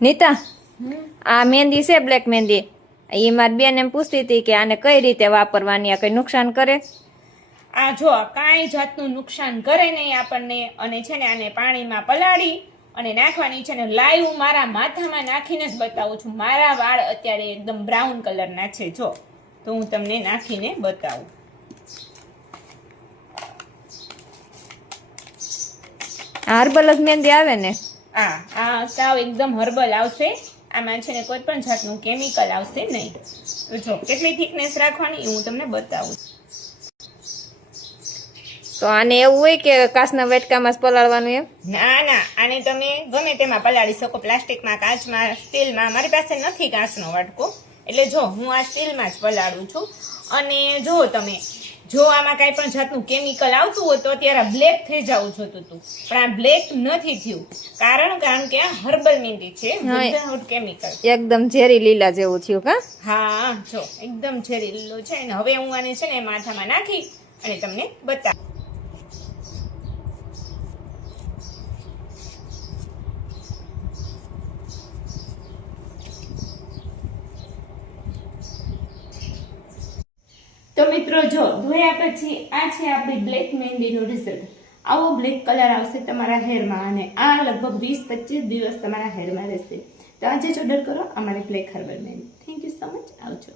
નીતા, આ મહેંદી છે બ્લેક મહેંદી, એ મારી બેન એમ પૂછતી હતી કે આને કઈ રીતે વાપરવાની, આ કઈ નુકસાન કરે? આ જો કાંઈ જાતનું નુકસાન કરે નહીં આપણને. અને છે ને આને પાણીમાં પલાળી અને નાખવાની છે ને. લાઈવ મારા માથામાં નાખીને જ બતાવું છું. મારા વાળ અત્યારે એકદમ બ્રાઉન કલરના છે. જો તો હું તમને નાખીને બતાવું. હર્બલ જ મહેંદી આવે ને? આ સાવ એકદમ હર્બલ આવશે. આમાં છે ને કોઈ પણ જાતનું કેમિકલ આવશે નહીં. તો જો કેટલી થિકનેસ રાખવાની એ હું તમને બતાવું. તો આને એવું હોય કે કાચના વેટકામાં જ પલાળવાનું એમ? ના ના, આને તમે ગમે તેમાં પલાળી શકો. પ્લાસ્ટિકમાં, કાચમાં, સ્ટીલમાં. મારી પાસે નથી કાચનો વાટકો, એટલે જો હું આ સ્ટીલમાં જ પલાળું છું. અને જો તમે જો આમાં કાંઈ પણ જાતનું કેમિકલ આવતું હોય તો અત્યારે બ્લેક થઈ જવું જોતું હતું, પણ આ બ્લેક નથી થયું. કારણ કે આ હર્બલ મહેંદી છે, વિધાઉટ કેમિકલ. એકદમ ઝેરી લીલા જેવું થયું કા? હા જો એકદમ ઝેરી લીલો છે ને. હવે હું આને છે ને માથામાં નાખી અને તમને બતાવું. તો મિત્રો જો ધોયા પછી આ છે આપણી બ્લેક મહેંદીનું રિઝલ્ટ. આવો બ્લેક કલર આવશે તમારા હેરમાં અને આ લગભગ 20-25 દિવસ તમારા હેરમાં રહેશે. તો આજે જ ઓર્ડર કરો અમારી black herbal mehndi. Thank you so much. આવજો.